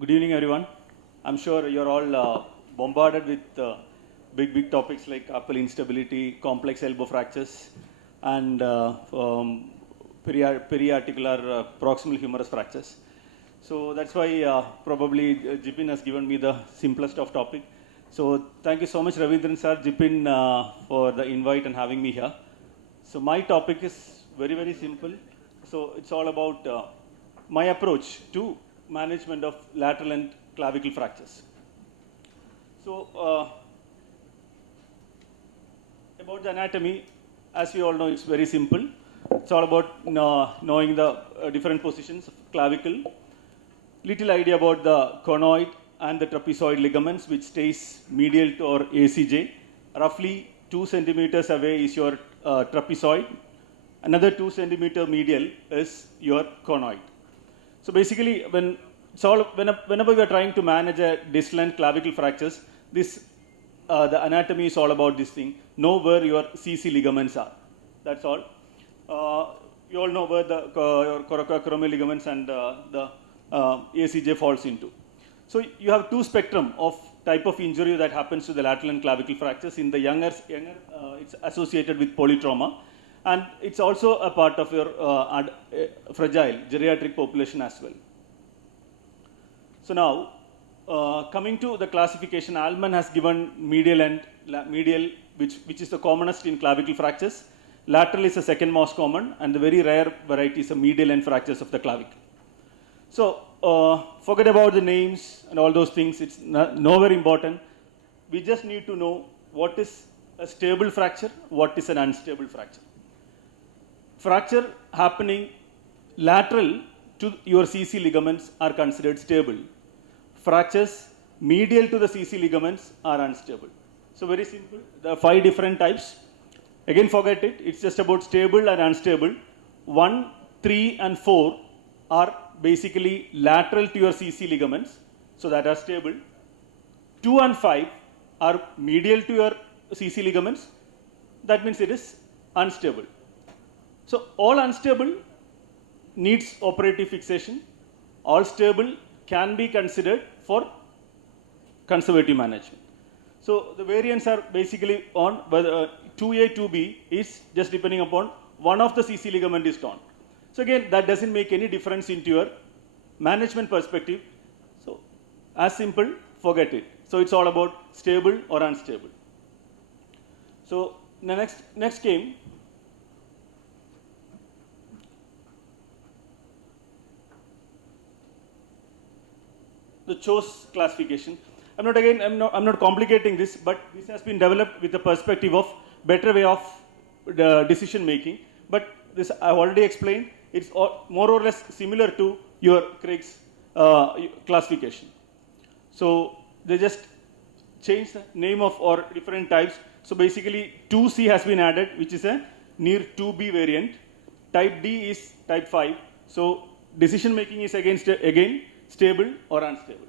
Good evening, everyone. I'm sure you're all bombarded with big topics like upper instability, complex elbow fractures, and periarticular proximal humerus fractures. So that's why probably Jipin has given me the simplest of topic. So thank you so much, Ravindran sir, Jipin, for the invite and having me here. So my topic is very simple. So it's all about my approach to management of lateral and clavicle fractures. So about the anatomy, as we all know, it's very simple. It's all about knowing the different positions of clavicle, little idea about the conoid and the trapezoid ligaments, which stays medial to our ACJ. Roughly 2 centimeters away is your trapezoid. Another 2 centimeter medial is your conoid. So basically, whenever we are trying to manage a distal and clavicle fractures, the anatomy is all about this thing. Know where your CC ligaments are. That's all. You all know where your coracoacromial ligaments and the ACJ falls into. So you have two spectrum of type of injury that happens to the lateral and clavicle fractures. In the younger it's associated with polytrauma, and it's also a part of your fragile geriatric population as well. So now, coming to the classification, Alman has given medial, which is the commonest in clavicle fractures. Lateral is the second most common, and the very rare variety is the medial end fractures of the clavicle. So forget about the names and all those things. It's nowhere important. We just need to know what is a stable fracture, what is an unstable fracture. Fracture happening lateral to your CC ligaments are considered stable. Fractures medial to the CC ligaments are unstable. So very simple. There are 5 different types. Again, forget it. It's just about stable and unstable. 1, 3, and 4 are basically lateral to your CC ligaments, so that are stable. 2 and 5 are medial to your CC ligaments. That means it is unstable. So all unstable needs operative fixation. All stable can be considered for conservative management. So the variants are basically on whether 2A, 2B is just depending upon one of the CC ligament is torn. So again, that doesn't make any difference into your management perspective. So as simple, forget it. So it's all about stable or unstable. So the next came the CHOS classification. I'm not complicating this, but this has been developed with the perspective of better way of the decision making. But this I've already explained. It's more or less similar to your Craig's classification. So they just change the name of or different types. So basically 2C has been added, which is a near 2B variant. Type D is type 5. So decision making is again stable or unstable.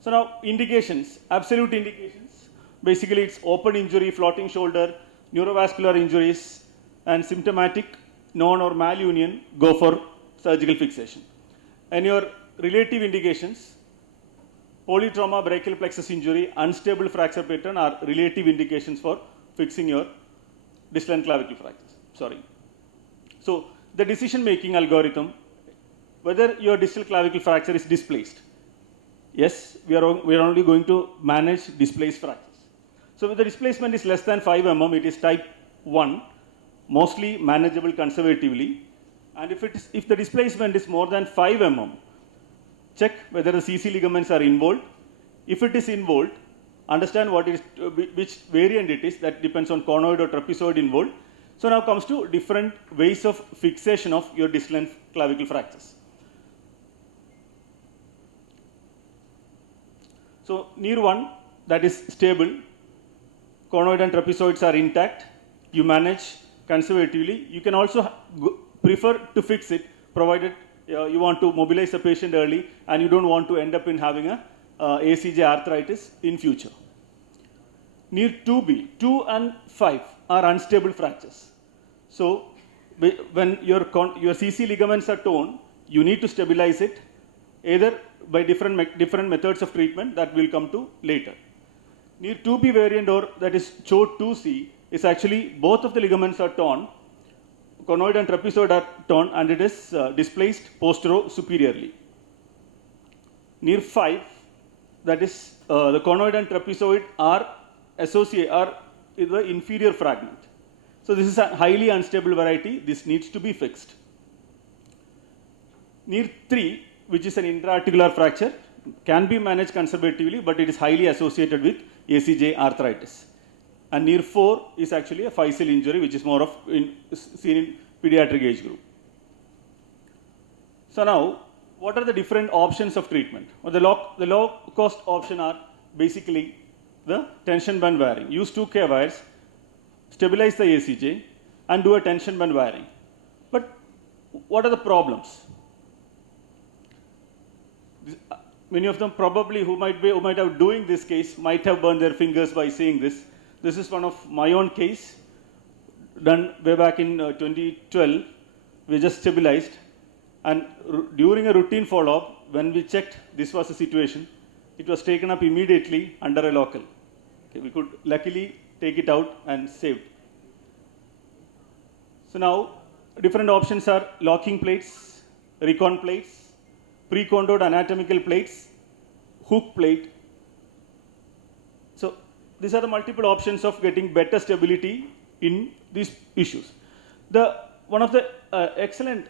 So now indications, absolute indications. Basically it's open injury, floating shoulder, neurovascular injuries, and symptomatic non or malunion go for surgical fixation. And your relative indications, polytrauma, brachial plexus injury, unstable fracture pattern are relative indications for fixing your distal and clavicle fractures. Sorry. So the decision making algorithm, whether your distal clavicle fracture is displaced. Yes, we are only going to manage displaced fractures. So if the displacement is less than 5 mm, it is type 1, mostly manageable conservatively. And if the displacement is more than 5 mm, check whether the CC ligaments are involved. If it is involved, understand which variant it is. That depends on conoid or trapezoid involved. So now comes to different ways of fixation of your distal and clavicle fractures. So near 1, that is stable. Conoid and trapezoids are intact. You manage conservatively. You can also prefer to fix it, provided you want to mobilize the patient early and you don't want to end up in having a ACJ arthritis in future. Near 2B, 2 and 5 are unstable fractures. So when your CC ligaments are torn, you need to stabilize it either by different methods of treatment that we'll come to later. Near 2B variant, or that is CHO 2C, is actually both of the ligaments are torn, conoid and trapezoid are torn, and it is displaced postero-superiorly. Near 5, that is the conoid and trapezoid are in the inferior fragment. So this is a highly unstable variety. This needs to be fixed. Near 3, which is an intra-articular fracture, can be managed conservatively, but it is highly associated with ACJ arthritis. And near 4 is actually a physeal injury, which is more of seen in pediatric age group. So now, what are the different options of treatment? Well, the low cost option are basically the tension band wiring. Use 2K wires, stabilize the ACJ, and do a tension band wiring. But what are the problems? Many of them probably who might have doing this case might have burned their fingers by seeing this. This is one of my own case done way back in 2012. We just stabilized, and during a routine follow-up, when we checked this was the situation, it was taken up immediately under a local. Okay, we could luckily take it out and saved. So now different options are locking plates, recon plates, pre-contored anatomical plates, hook plate. So these are the multiple options of getting better stability in these issues. One of the excellent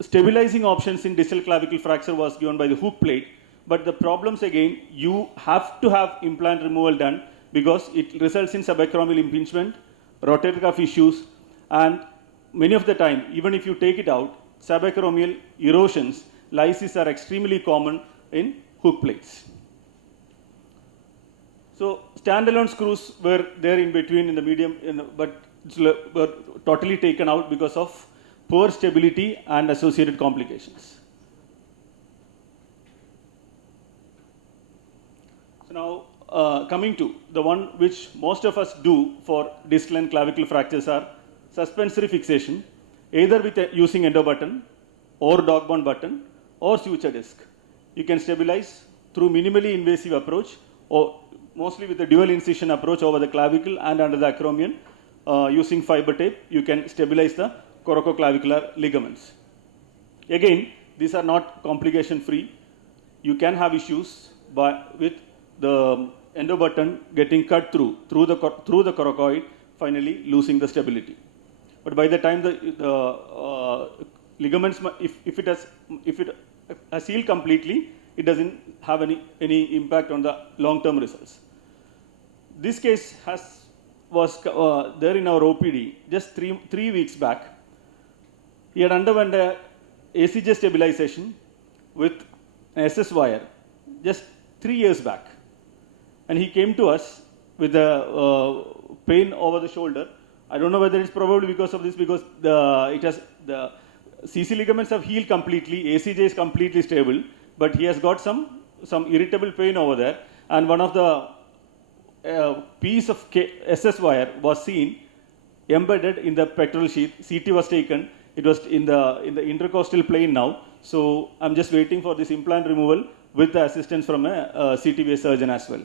stabilizing options in distal clavicle fracture was given by the hook plate, but the problems again, you have to have implant removal done because it results in subacromial impingement, rotator cuff issues, and many of the time, even if you take it out, subacromial erosions, lysis are extremely common in hook plates. So standalone screws were there in between in the medium, but were totally taken out because of poor stability and associated complications. So now coming to the one which most of us do for distal and clavicle fractures are suspensory fixation, either with using endo button or dog bone button or suture disc. You can stabilize through minimally invasive approach or mostly with the dual incision approach over the clavicle and under the acromion. Using fiber tape, you can stabilize the coracoclavicular ligaments. Again, these are not complication free. You can have issues with the endo button getting cut through the coracoid, finally losing the stability. But by the time the ligaments, if it has healed completely, it doesn't have any impact on the long-term results. This case was there in our OPD just three weeks back. He had underwent a ACJ stabilization with an SS wire just 3 years back. And he came to us with a pain over the shoulder. I don't know whether it's probably because of this, because the CC ligaments have healed completely, ACJ is completely stable, but he has got some irritable pain over there, and one of the piece of SS wire was seen embedded in the pectoral sheath. CT was taken. It was in the intercostal plane now. So I'm just waiting for this implant removal with the assistance from a CTVA surgeon as well.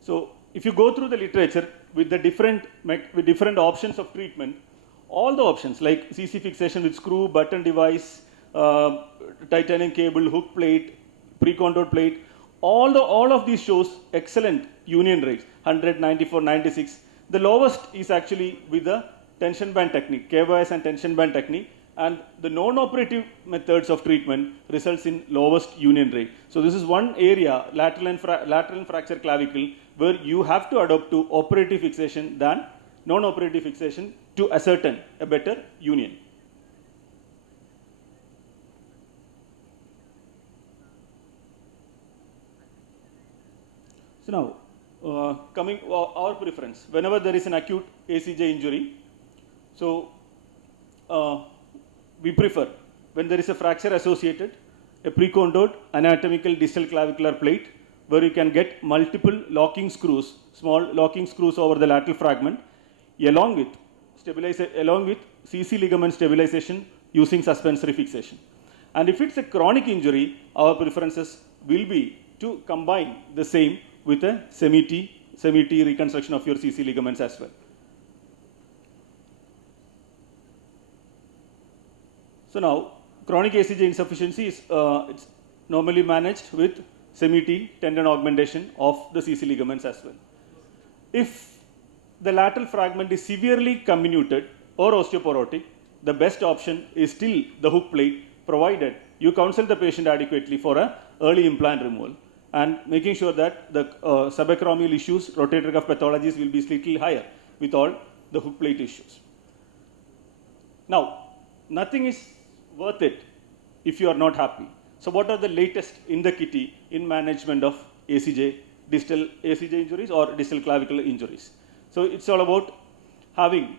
So if you go through the literature with the different options of treatment, all the options like CC fixation with screw, button device, titanium cable, hook plate, pre-contoured plate, all of these shows excellent union rates, 100, 94, 96. The lowest is actually with the tension band technique, KYS and tension band technique, and the non-operative methods of treatment results in lowest union rate. So this is one area, lateral and fracture clavicle, where you have to adopt to operative fixation than non-operative fixation to ascertain a better union. So now, coming our preference, whenever there is an acute ACJ injury, so we prefer when there is a fracture associated, a pre-contoured anatomical distal clavicular plate where you can get multiple locking screws, small locking screws over the lateral fragment. along with along with CC ligament stabilization using suspensory fixation. And if it's a chronic injury, our preferences will be to combine the same with a semi-T reconstruction of your CC ligaments as well. So now, chronic ACJ insufficiency is it's normally managed with semi-T tendon augmentation of the CC ligaments as well. If the lateral fragment is severely comminuted or osteoporotic, the best option is still the hook plate, provided you counsel the patient adequately for an early implant removal and making sure that the subacromial issues, rotator cuff pathologies will be slightly higher with all the hook plate issues. Now, nothing is worth it if you are not happy. So what are the latest in the kitty in management of ACJ, distal ACJ injuries or distal clavicle injuries? So it's all about having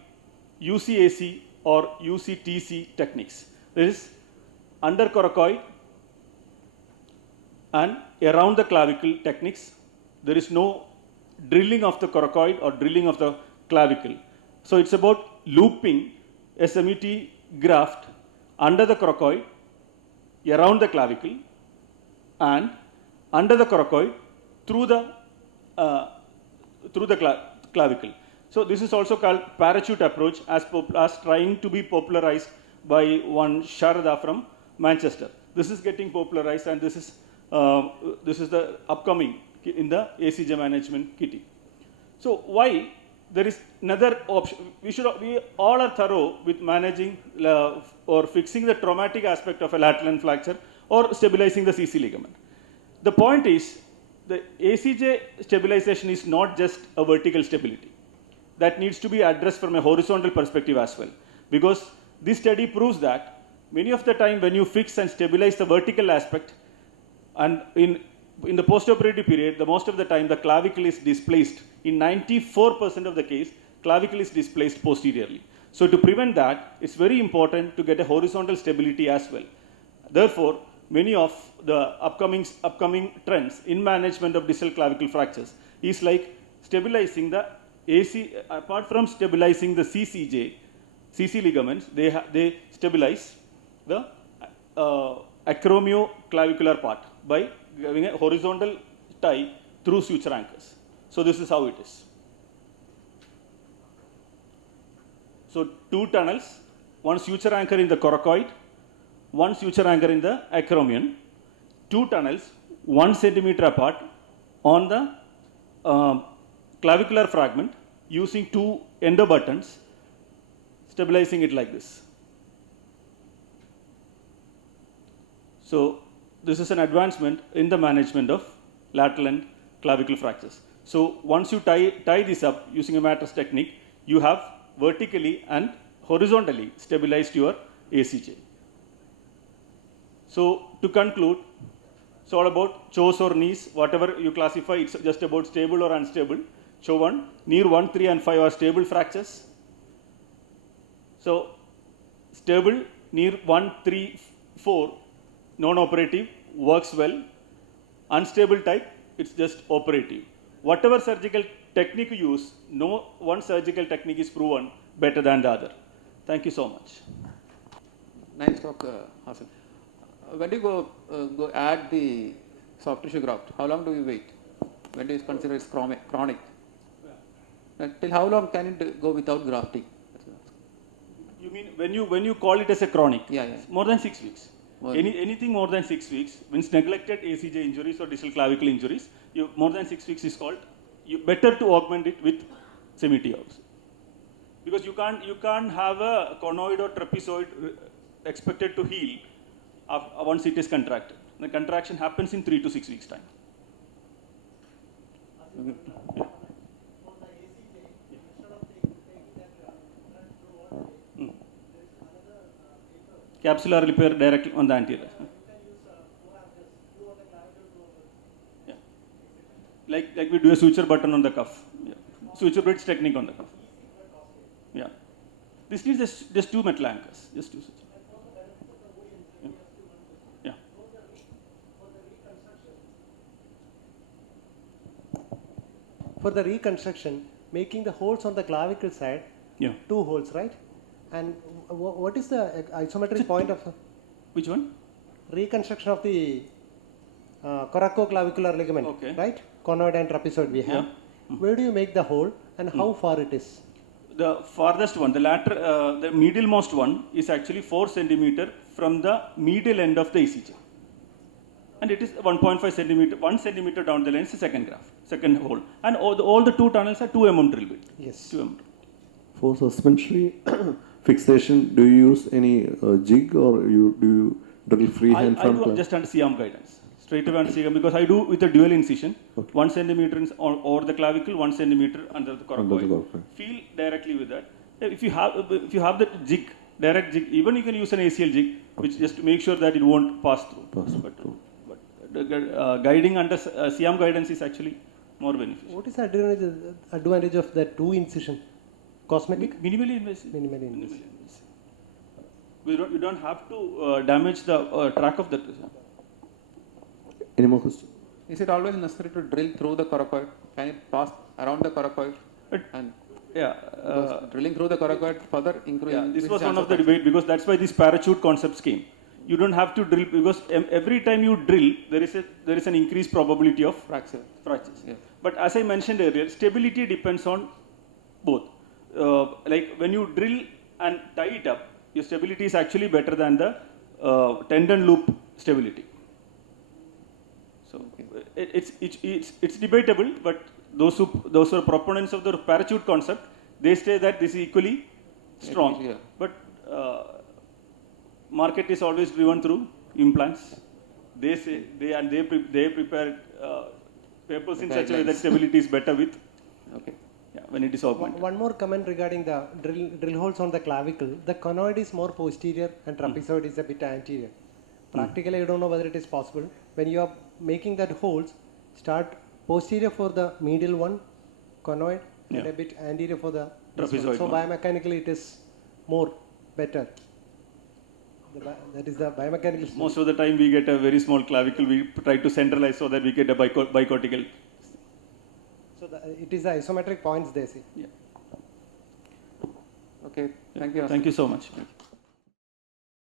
UCAC or UCTC techniques. There is under coracoid and around the clavicle techniques. There is no drilling of the coracoid or drilling of the clavicle. So it's about looping a semi-T graft under the coracoid, around the clavicle, and under the coracoid through the clavicle. So this is also called parachute approach, as trying to be popularized by one Sharada from Manchester. This is getting popularized, and this is the upcoming in the ACJ management kitty. So why there is another option? We all are thorough with managing or fixing the traumatic aspect of a lateral fracture or stabilizing the CC ligament. The point is, the ACJ stabilization is not just a vertical stability. That needs to be addressed from a horizontal perspective as well. Because this study proves that many of the time when you fix and stabilize the vertical aspect, and in the postoperative period, the most of the time the clavicle is displaced. In 94% of the case, clavicle is displaced posteriorly. So to prevent that, it's very important to get a horizontal stability as well. Therefore, many of the upcoming trends in management of distal clavicle fractures is like stabilizing the apart from stabilizing the CC ligaments, they stabilize the acromioclavicular part by giving a horizontal tie through suture anchors. So this is how it is. So two tunnels, one suture anchor in the coracoid, one suture anchor in the acromion, two tunnels 1 centimeter apart on the clavicular fragment using two endo buttons, stabilizing it like this. So this is an advancement in the management of lateral and clavicle fractures. So once you tie this up using a mattress technique, you have vertically and horizontally stabilized your ACJ. So to conclude, it's all about CHOs or knees, whatever you classify, it's just about stable or unstable. CHO 1, knee 1, 3 and 5 are stable fractures. So stable, knee 1, 3, 4, non-operative, works well. Unstable type, it's just operative. Whatever surgical technique you use, no one surgical technique is proven better than the other. Thank you so much. Nice talk, Hasil. When do you go add the soft tissue graft? How long do you wait? When do you consider it's chronic? Till how long can it go without grafting? You mean when you call it as a chronic? Yeah. More than 6 weeks. Anything more than 6 weeks, means neglected ACJ injuries or distal clavicle injuries, more than 6 weeks is called, better to augment it with semi-T also. Because you can't have a conoid or trapezoid expected to heal once it is contracted. The contraction happens in 3 to 6 weeks time. Capsular repair directly on the anterior. Yeah. Like we do a suture button on the cuff. Yeah. Suture bridge technique on the cuff. Yeah. This needs just two metal anchors. Just two suture. Yeah. For the reconstruction, making the holes on the clavicle side, Yeah. 2 holes, right? And what is the isometric point of Which one? reconstruction of the coracoclavicular ligament, Okay. right? Conoid and trapezoid we have. Yeah. Where do you make the hole and how far it is? The farthest one, the medialmost one is actually 4 centimeter from the medial end of the ECG. And it is 1.5 centimeter, 1 centimeter down the line is the second hole. And all the 2 tunnels are 2 mm drill bit. Yes. 2 mm. For suspensory fixation, do you use any jig or do you drill freehand I front? do just under Siam guidance. Straight away under Siam because I do with a dual incision. Okay. 1 centimeter over the clavicle, 1 centimeter under the Under the coracoid. coracoid. Feel directly with that. If you have that jig, direct jig, even you can use an ACL jig, which just to make sure that it won't pass through. But the guiding under Siam guidance is actually more beneficial. What is the advantage of the 2 incision? Cosmetic? Minimally invasive. Minimally invasive. You don't have to damage the track of the. Any more questions? Is it always necessary to drill through the coracoid? Can it pass around the coracoid? And Yeah. drilling through the coracoid further increases. This was one of the debate because that's why these parachute concepts came. You don't have to drill because every time you drill, there is an increased probability of fracture. fractures. Yeah. But as I mentioned earlier, stability depends on both. Like when you drill and tie it up, your stability is actually better than the tendon loop stability. So it's debatable, but those who are proponents of the parachute concept, they say that this is equally strong. Yeah. But market is always driven through implants. They say they prepare papers in such a way that stability is better with when it is augmented. One more comment regarding the drill holes on the clavicle. The conoid is more posterior and trapezoid is a bit anterior. Practically, I don't know whether it is possible. When you are making that holes, start posterior for the medial one, conoid, and a bit anterior for the trapezoid. So biomechanically, it is more better. That is the biomechanical. Most of the time, we get a very small clavicle. We try to centralize so that we get a bicortical. So it is the isometric points they say. Yeah. Okay. Thank you. Thank you so much.